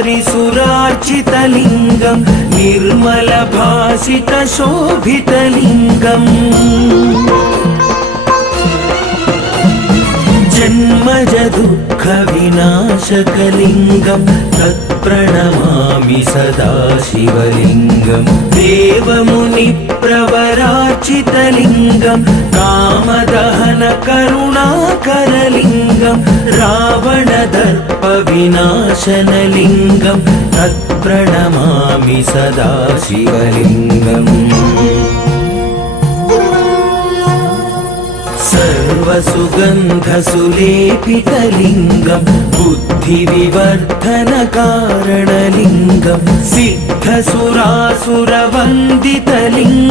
वारिसुरार्चितलिङ्गं निर्मलभासितशोभितलिङ्गम् जन्मज दुःखविनाशकलिङ्गं तत्प्रणमामि सदा शिवलिङ्गं देवमुनिप्रवरार्चितलिङ्गं कामदहनकरुणाकरलिङ्गं रावणदर्पविनाशनलिङ्गं तत्प्रणमामि सदा शिवलिङ्गम् सर्वसुगन्धसुलेपितलिङ्गं बुद्धिविवर्धनकारणलिङ्गं सिद्धसुरासुरवन्दितलिङ्गम्